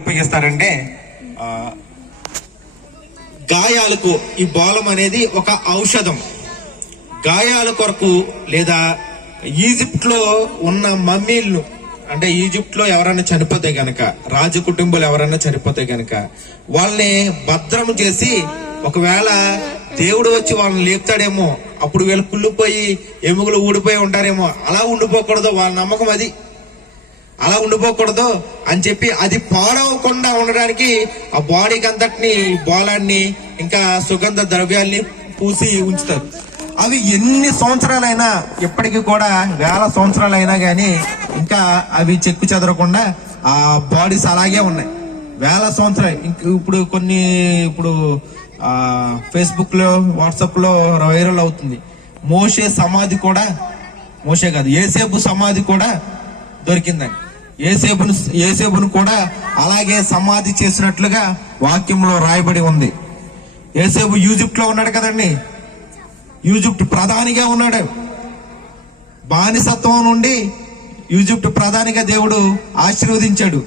ఉపయోగిస్తారంటే గాయాలకు ఈ బాలం అనేది ఒక ఔషధం. గాయాల కొరకు లేదా ఈజిప్ట్ లో ఉన్న మమ్మీలను, అంటే ఈజిప్ట్ లో ఎవరైనా చనిపోతే గనక, రాజ కుటుంబాలు ఎవరైనా చనిపోతే గనక వాళ్ళని భద్రం చేసి, ఒకవేళ దేవుడు వచ్చి వాళ్ళని లేపుతాడేమో, అప్పుడు వీళ్ళు కుళ్ళిపోయి ఎముకలు ఊడిపోయి ఉంటారేమో, అలా ఉండిపోకూడదు. వాళ్ళ నమ్మకం అది, అలా ఉండిపోకూడదు అని చెప్పి అది పాడవకుండా ఉండడానికి ఆ బాడీకి అంతటిని బాలాన్ని ఇంకా సుగంధ ద్రవ్యాల్ని పూసి ఉంచుతారు. అవి ఎన్ని సంవత్సరాలైనా, ఎప్పటికీ కూడా వేల సంవత్సరాలైనా కానీ ఇంకా అవి చెక్కు చెదరకుండా ఆ బాడీస్ అలాగే ఉన్నాయి వేల సంవత్సరాలు. ఇప్పుడు ఫేస్బుక్ లో, వాట్సాప్ లో వైరల్ అవుతుంది. మోషే సమాధి కూడా, మోషే కాదు, యేసేపు సమాధి కూడా దొరికిందని. యేసేపును కూడా అలాగే సమాధి చేసినట్లుగా వాక్యంలో రాయబడి ఉంది. యేసేపు ఈజిప్ట్ లో ఉన్నాడు కదండి, ఈజిప్ట్ ప్రధానిగా ఉన్నాడు. బానిసత్వం నుండి ఈజిప్ట్ ప్రధానిగా దేవుడు ఆశీర్వదించాడు.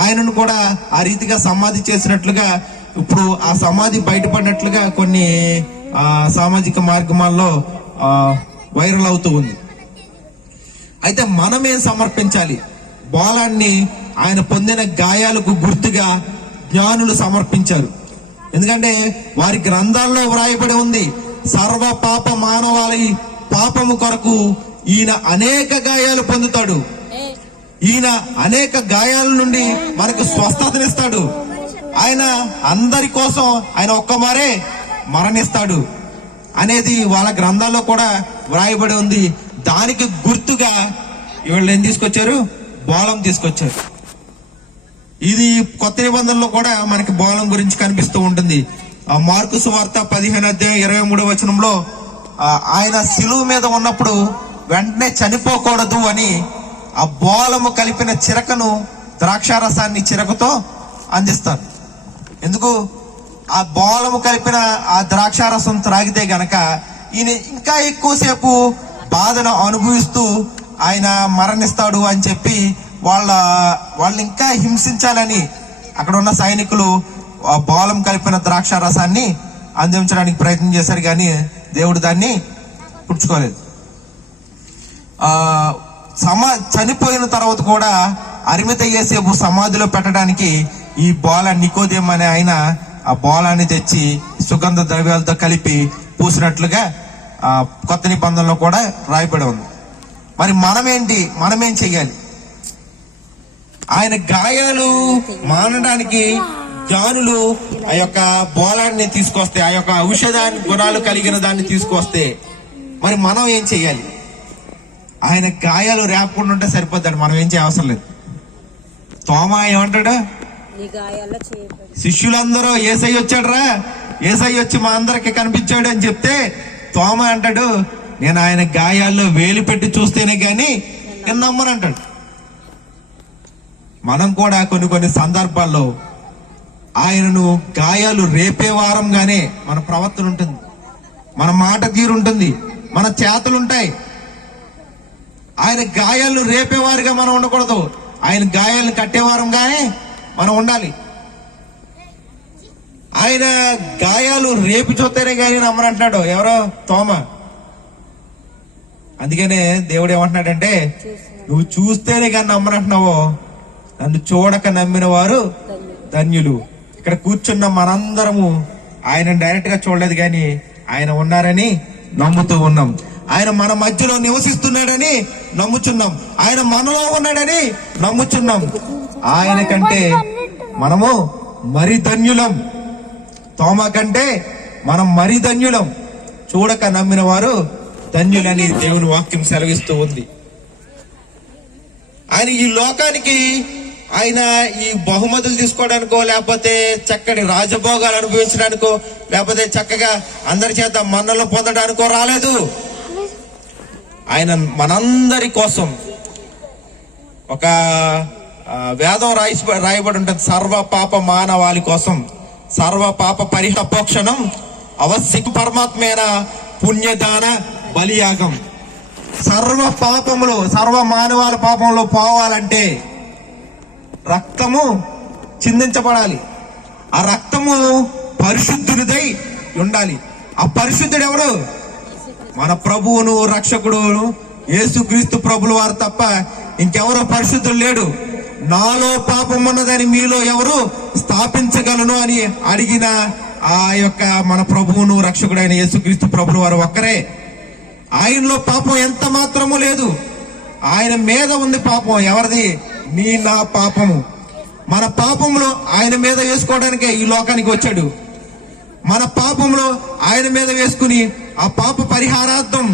ఆయనను కూడా ఆ రీతిగా సమాధి చేసినట్లుగా ఇప్పుడు ఆ సమాధి బయటపడినట్లుగా కొన్ని సామాజిక మాధ్యమాల్లో వైరల్ అవుతూ ఉంది. అయితే మనమేం సమర్పించాలి? బాలాన్ని ఆయన పొందిన గాయాలకు గుర్తుగా జ్ఞానులు సమర్పించారు. ఎందుకంటే వారి గ్రంథాల్లో వ్రాయబడి ఉంది, సర్వ పాప మానవాళి పాపము కొరకు ఈయన అనేక గాయాలు పొందుతాడు, ఈయన అనేక గాయాల నుండి మనకు స్వస్థతనిస్తాడు, ఆయన అందరి కోసం ఆయన ఒక్కమారే మరణిస్తాడు అనేది వాళ్ళ గ్రంథాల్లో కూడా వ్రాయబడి ఉంది. దానికి గుర్తుగా వీళ్ళు ఏం తీసుకొచ్చారు? బాలం తీసుకొచ్చారు. ఇది కొత్త నిబంధనలో కూడా మనకి బాలం గురించి కనిపిస్తూ ఉంటుంది. మార్కు సువార్త 15:23 ఆయన శిలువ మీద ఉన్నప్పుడు వెంటనే చనిపోకూడదు అని ఆ బాలము కలిపిన చిరకను, ద్రాక్షారసాన్ని చిరకతో అందిస్తారు. ఎందుకు? ఆ బాలము కలిపిన ఆ ద్రాక్షారసం త్రాగితే గనక ఈయన ఇంకా ఎక్కువసేపు బాధను అనుభవిస్తూ ఆయన మరణిస్తాడు అని చెప్పి వాళ్ళని ఇంకా హింసించాలని అక్కడ ఉన్న సైనికులు బాలం కలిపిన ద్రాక్ష రసాన్ని అందించడానికి ప్రయత్నం చేశారు, కానీ దేవుడు దాన్ని పుచ్చుకోలేదు. చనిపోయిన తర్వాత కూడా అరిమిత యేసేపు సమాధిలో పెట్టడానికి ఈ నికోదేము అనే ఆయన ఆ బాలాన్ని తెచ్చి సుగంధ ద్రవ్యాలతో కలిపి పూసినట్లుగా కొత్త నిబంధనలో కూడా రాయబడి ఉంది. మరి మనమేం చెయ్యాలి? ఆయన గాయాలు మానడానికి జ్ఞానులు ఆ యొక్క బోలాన్ని తీసుకొస్తే, ఆ యొక్క ఔషధాన్ని గుణాలు కలిగిన దాన్ని తీసుకొస్తే, మరి మనం ఏం చెయ్యాలి? ఆయన గాయాలు రేపకుండా ఉంటే సరిపోద్దండి, మనం ఏం చేయవసరం లేదు. తోమా ఏమంటాడు? శిష్యులందరూ ఏసై వచ్చాడురా, ఏసై వచ్చి మా అందరికి కనిపించాడు అని చెప్తే తోమా అంటాడు, నేను ఆయన గాయాల్లో వేలు పెట్టి చూస్తేనే గాని నేను నమ్మనంటాడు. మనం కూడా కొన్ని సందర్భాల్లో ఆయనను గాయాలు రేపే వారంగానే మన ప్రవర్తన ఉంటుంది, మన మాట తీరు ఉంటుంది, మన చేతులుంటాయి. ఆయన గాయాలు రేపేవారుగా మనం ఉండకూడదు, ఆయన గాయాలను కట్టేవారంగానే మనం ఉండాలి. ఆయన గాయాలు రేపు చూస్తేనే కానీ నమ్మనంటున్నాడు ఎవరో? తోమా. అందుకనే దేవుడు ఏమంటున్నాడంటే, నువ్వు చూస్తేనే కానీ నమ్మనంటున్నావో, నన్ను చూడక నమ్మిన వారు ధన్యులు. ఇక్కడ కూర్చున్న మనందరము ఆయన డైరెక్ట్ గా చూడలేదు, కానీ ఆయన ఉన్నారని నమ్ముతూ ఉన్నాం. ఆయన మన మధ్యలో నివసిస్తున్నాడని నమ్ముచున్నాం, ఆయన మనలో ఉన్నాడని నమ్ముచున్నాం. ఆయన కంటే మనము మరి ధన్యులం, తోమా కంటే మనం మరి ధన్యులం. చూడక నమ్మిన వారు ధన్యులని దేవుని వాక్యం సెలవిస్తూ ఉంది. ఆయన ఈ లోకానికి ఆయన ఈ బహుమతులు తీసుకోవడానికో, లేకపోతే చక్కటి రాజభోగాలు అనుభవించడానికో, లేకపోతే చక్కగా అందరి చేత మన్నలు పొందడానికో రాలేదు. ఆయన మనందరి కోసం ఒక వేదం రాయబడి ఉంటుంది, సర్వ పాప మానవాళి కోసం సర్వ పాప పరిహపోక్షణం అవశ్య పరమాత్మైన పుణ్యదాన బలియాగం. సర్వ పాపములు, సర్వ మానవాళి పాపంలో పోవాలంటే రక్తము చిందించబడాలి. ఆ రక్తము పరిశుద్ధుడిదై ఉండాలి. ఆ పరిశుద్ధుడు ఎవరు? మన ప్రభువును రక్షకుడు యేసుక్రీస్తు ప్రభుల వారు తప్ప ఇంకెవరో పరిశుద్ధుడు లేడు. నాలో పాపం ఉన్నదని మీలో ఎవరు స్థాపించగలను అని అడిగిన ఆ యొక్క మన ప్రభువును రక్షకుడైన యేసుక్రీస్తు ప్రభుల వారు ఒక్కరే. ఆయనలో పాపం ఎంత మాత్రము లేదు. ఆయన మీద ఉంది పాపం. ఎవరిది? నీ నా పాపము. మన పాపంలో ఆయన మీద వేసుకోవడానికే ఈ లోకానికి వచ్చాడు. మన పాపంలో ఆయన మీద వేసుకుని ఆ పాప పరిహారార్థం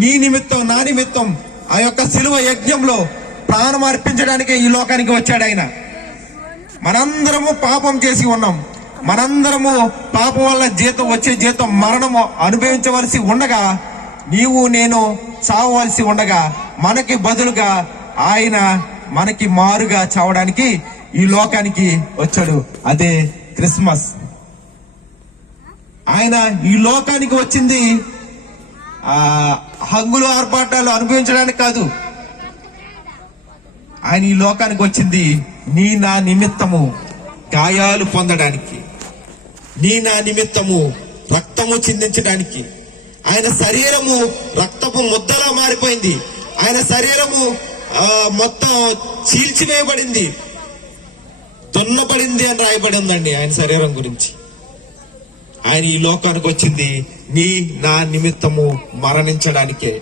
నీ నిమిత్తం నా నిమిత్తం ఆ యొక్క శిలువ యజ్ఞంలో ప్రాణం అర్పించడానికే ఈ లోకానికి వచ్చాడు ఆయన. మనందరము పాపం చేసి ఉన్నాం. మనందరము పాపం వల్ల వచ్చే జీతం మరణము అనుభవించవలసి ఉండగా, నీవు నేను చావవలసి ఉండగా, మనకి బదులుగా ఆయన మనకి మారుగా చావడానికి ఈ లోకానికి వచ్చాడు. అదే క్రిస్మస్. ఆయన ఈ లోకానికి వచ్చింది హంగులు ఆర్భాటాలు అనుభవించడానికి కాదు. ఆయన ఈ లోకానికి వచ్చింది నీ నా నిమిత్తము గాయాలు పొందడానికి, నీ నా నిమిత్తము రక్తము చిందించడానికి. ఆయన శరీరము రక్తపు ముద్దలా మారిపోయింది. ఆయన శరీరము మొత్తం చీల్చివేయబడింది, దున్నబడింది అని రాయబడి ఉందండి ఆయన శరీరం గురించి. ఆయన ఈ లోకానికి వచ్చింది నీ నా నిమిత్తము మరణించడానికే.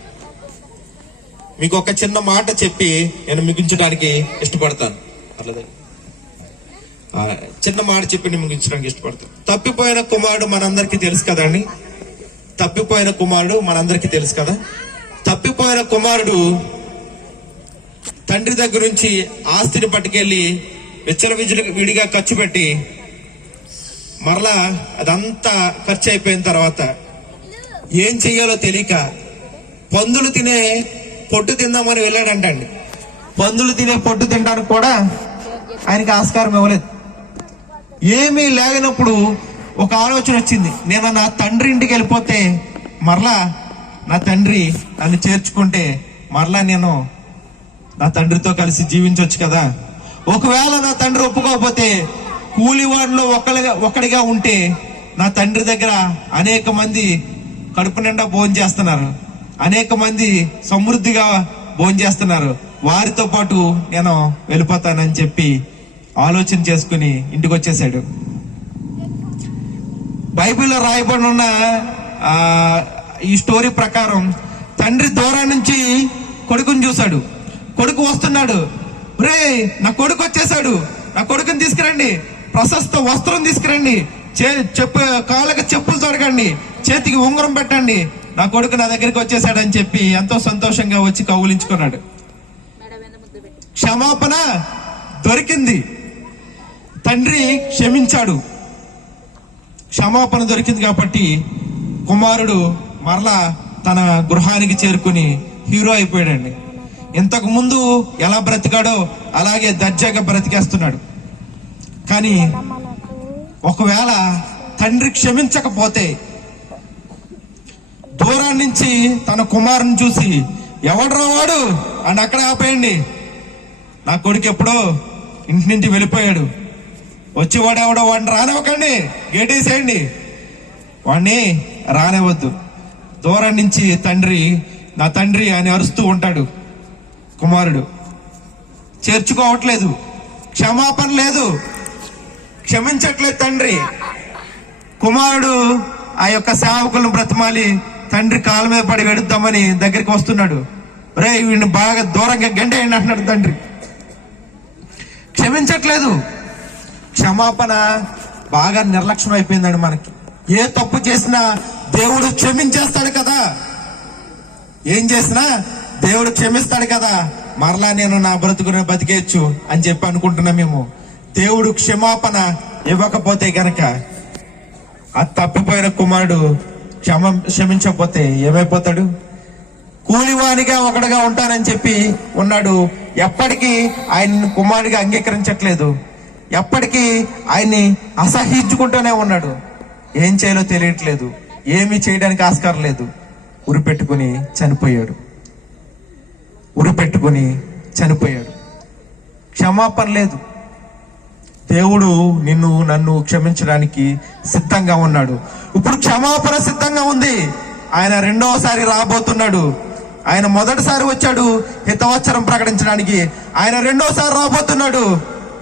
మీకు ఒక చిన్న మాట చెప్పి నేను ముగించడానికి ఇష్టపడతాను. అట్లా చిన్న మాట చెప్పి నేను ముగించడానికి ఇష్టపడతాను. తప్పిపోయిన కుమారుడు మనందరికీ తెలుసు కదండి. తప్పిపోయిన కుమారుడు మనందరికీ తెలుసు కదా. తప్పిపోయిన కుమారుడు తండ్రి దగ్గర నుంచి ఆస్తిని పట్టుకెళ్ళి విడిగా ఖర్చు పెట్టి మరలా అదంతా ఖర్చు అయిపోయిన తర్వాత ఏం చెయ్యాలో తెలియక పందులు తినే పొట్టు తిందామని వెళ్ళాడంటండి. పందులు తినే పొట్టు తినడానికి కూడా ఆయనకి ఆస్కారం ఇవ్వలేదు. ఏమీ లేనప్పుడు ఒక ఆలోచన వచ్చింది. నేను నా తండ్రి ఇంటికి వెళ్ళిపోతే మరలా నా తండ్రి నన్ను చేర్చుకుంటే మరలా నేను నా తండ్రితో కలిసి జీవించవచ్చు కదా. ఒకవేళ నా తండ్రి ఒప్పుకోకపోతే కూలివాడిలో ఒక్కడిగా ఉంటే నా తండ్రి దగ్గర అనేక మంది కడుపు నిండా భోజనం చేస్తున్నారు, అనేక మంది సమృద్ధిగా భోజనం చేస్తున్నారు, వారితో పాటు నేను వెళ్ళిపోతానని చెప్పి ఆలోచన చేసుకుని ఇంటికి వచ్చేసాడు. బైబిల్లో రాయబడి ఉన్న ఈ స్టోరీ ప్రకారం తండ్రి దూరం నుంచి కొడుకుని చూశాడు. కొడుకు వస్తున్నాడు. రే నా కొడుకు వచ్చేసాడు, నా కొడుకుని తీసుకురండి, ప్రశస్త వస్త్రం తీసుకురండి, కాళ్ళకి చెప్పులు తొడగండి, చేతికి ఉంగరం పెట్టండి, నా కొడుకు నా దగ్గరికి వచ్చేసాడని చెప్పి ఎంతో సంతోషంగా వచ్చి కౌగిలించుకున్నాడు. క్షమాపణ దొరికింది. తండ్రి క్షమించాడు. క్షమాపణ దొరికింది కాబట్టి కుమారుడు మరలా తన గృహానికి చేరుకుని హీరో అయిపోయాడండి. ఇంతకు ముందు ఎలా బ్రతికాడో అలాగే దర్జాగా బ్రతికేస్తున్నాడు. కానీ ఒకవేళ తండ్రి క్షమించకపోతే దూరం నుంచి తన కుమారుని చూసి ఎవడ్రా వాడు అని అక్కడ ఆపేయండి, నా కొడుకు ఎప్పుడో ఇంటి నుంచి వెళ్ళిపోయాడు, వచ్చేవాడు ఎవడో వాడిని రానివ్వకండి, గేటేసేయండి, వాడిని రానివ్వద్దు. దూరం నుంచి తండ్రి నా తండ్రి అని అరుస్తూ ఉంటాడు. కుమారుడు చేర్చుకోవట్లేదు, క్షమాపణ లేదు, క్షమించట్లేదు తండ్రి. కుమారుడు ఆ యొక్క సేవకులను బ్రతిమాలి తండ్రి కాళ్ళ మీద పడి వెడుద్దామని దగ్గరికి వస్తున్నాడు. రే వీడిని బాగా దూరంగా గంటేయండి అంటున్నాడు తండ్రి. క్షమించట్లేదు. క్షమాపణ బాగా నిర్లక్ష్యం అయిపోయిందండి మనకి. ఏ తప్పు చేసినా దేవుడు క్షమించేస్తాడు కదా, ఏం చేసినా దేవుడు క్షమిస్తాడు కదా, మరలా నేను నా బ్రతుకుని బతికేయచ్చు అని చెప్పి అనుకుంటున్నా మేము. దేవుడు క్షమాపణ ఇవ్వకపోతే గనక ఆ తప్పిపోయిన కుమారుడు క్షమించకపోతే ఏమైపోతాడు? కూలివానిగా ఒకటిగా ఉంటానని చెప్పి ఉన్నాడు. ఎప్పటికీ ఆయన కుమారుడిగా అంగీకరించట్లేదు. ఎప్పటికీ ఆయన్ని అసహించుకుంటూనే ఉన్నాడు. ఏం చేయాలో తెలియట్లేదు, ఏమీ చేయడానికి ఆస్కారం లేదు. ఉరిపెట్టుకుని చనిపోయాడు. ఉరిపెట్టుకుని చనిపోయాడు. క్షమాపణ లేదు. దేవుడు నిన్ను నన్ను క్షమించడానికి సిద్ధంగా ఉన్నాడు. ఇప్పుడు క్షమాపణ సిద్ధంగా ఉంది. ఆయన రెండవసారి రాబోతున్నాడు. ఆయన మొదటిసారి వచ్చాడు హితవచనం ప్రకటించడానికి, ఆయన రెండోసారి రాబోతున్నాడు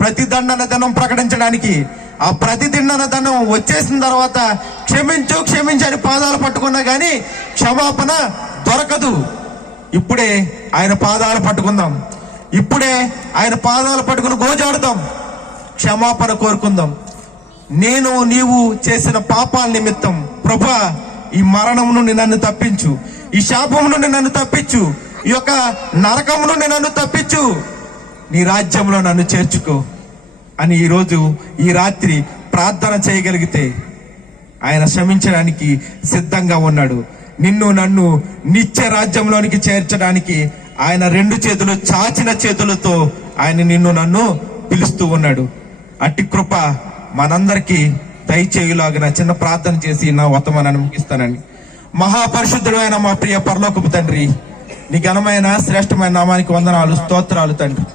ప్రతిదండన దినం ప్రకటించడానికి. ఆ ప్రతిదండన దినం వచ్చేసిన తర్వాత క్షమించు అని పాదాలు పట్టుకున్నా గానీ క్షమాపణ దొరకదు. ఇప్పుడే ఆయన పాదాలు పట్టుకుందాం, ఇప్పుడే ఆయన పాదాలు పట్టుకుని గోజాడుదాం, క్షమాపణ కోరుకుందాం. నేను నీవు చేసిన పాపాల నిమిత్తం ప్రభువా ఈ మరణం నుండి నన్ను తప్పించు, ఈ శాపం నుండి నన్ను తప్పించు, ఈ యొక్క నరకం నుండి నన్ను తప్పించు, నీ రాజ్యంలో నన్ను చేర్చుకో అని ఈరోజు ఈ రాత్రి ప్రార్థన చేయగలిగితే ఆయన క్షమించడానికి సిద్ధంగా ఉన్నాడు. నిన్ను నన్ను నిత్య రాజ్యంలోనికి చేర్చడానికి ఆయన రెండు చేతులు చాచిన చేతులతో ఆయన నిన్ను నన్ను పిలుస్తూ ఉన్నాడు. అట్టి కృప మనందరికీ దయచేయులాగిన చిన్న ప్రార్థన చేసి నా వర్తమానాన్ని ముగిస్తానని. మహాపరిశుద్ధుడు అయిన మా ప్రియ పరలోకపు తండ్రి, నీ ఘనమైన శ్రేష్టమైన నామానికి వందనాలు, స్తోత్రాలు తండ్రి.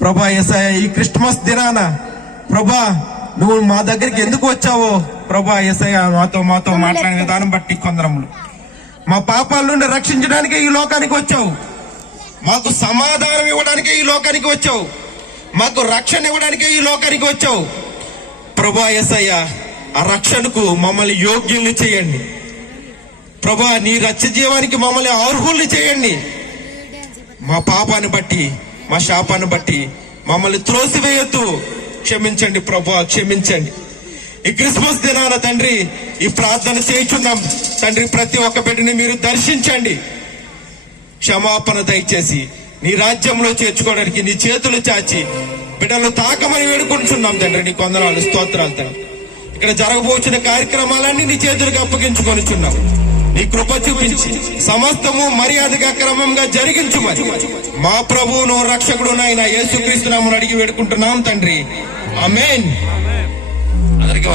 ప్రభా యేసయ్య, ఈ క్రిస్మస్ దినాన ప్రభా నువ్వు మా దగ్గరికి ఎందుకు వచ్చావో ప్రభా యేసయ్య, మాతో మాట్లాడిన విధానం బట్టి కొందరములు మా పాపాల నుండి రక్షించడానికి ఈ లోకానికి వచ్చావు, మాకు సమాధానం ఇవ్వడానికి ఈ లోకానికి వచ్చావు, మాకు రక్షణ ఇవ్వడానికి ఈ లోకానికి వచ్చావు. ప్రభా యేసయ్య, ఆ రక్షణకు మమ్మల్ని యోగ్యుల్ని చేయండి ప్రభా, నీ రక్ష జీవానికి మమ్మల్ని అర్హుల్ని చేయండి. మా పాపాన్ని బట్టి మా శాపాన్ని బట్టి మమ్మల్ని త్రోసివేయొద్దు, క్షమించండి ప్రభా, క్షమించండి. ఈ క్రిస్మస్ దినాన తండ్రి ఈ ప్రార్థన చేయించున్నాం తండ్రి. ప్రతి ఒక్క బిడ్డని మీరు దర్శించండి, క్షమాపణ దయచేసి నీ రాజ్యంలో చేర్చుకోవడానికి నీ చేతులు చాచి బిడ్డలు తాకమని వేడుకుంటున్నాం తండ్రి. నీ కొందనాలు, స్తోత్రాలు తండ్రి. ఇక్కడ జరగబోచిన కార్యక్రమాలన్నీ నీ చేతులకు అప్పగించుకొనిచున్నాం. నీ కృప చూపించి సమస్తము మర్యాదగా క్రమంగా జరిగించుమని మా ప్రభువును రక్షకుడు నాయన యేసుక్రీస్తు నామమున అడిగి వేడుకుంటున్నాం తండ్రి. ఆమేన్. అందరికీ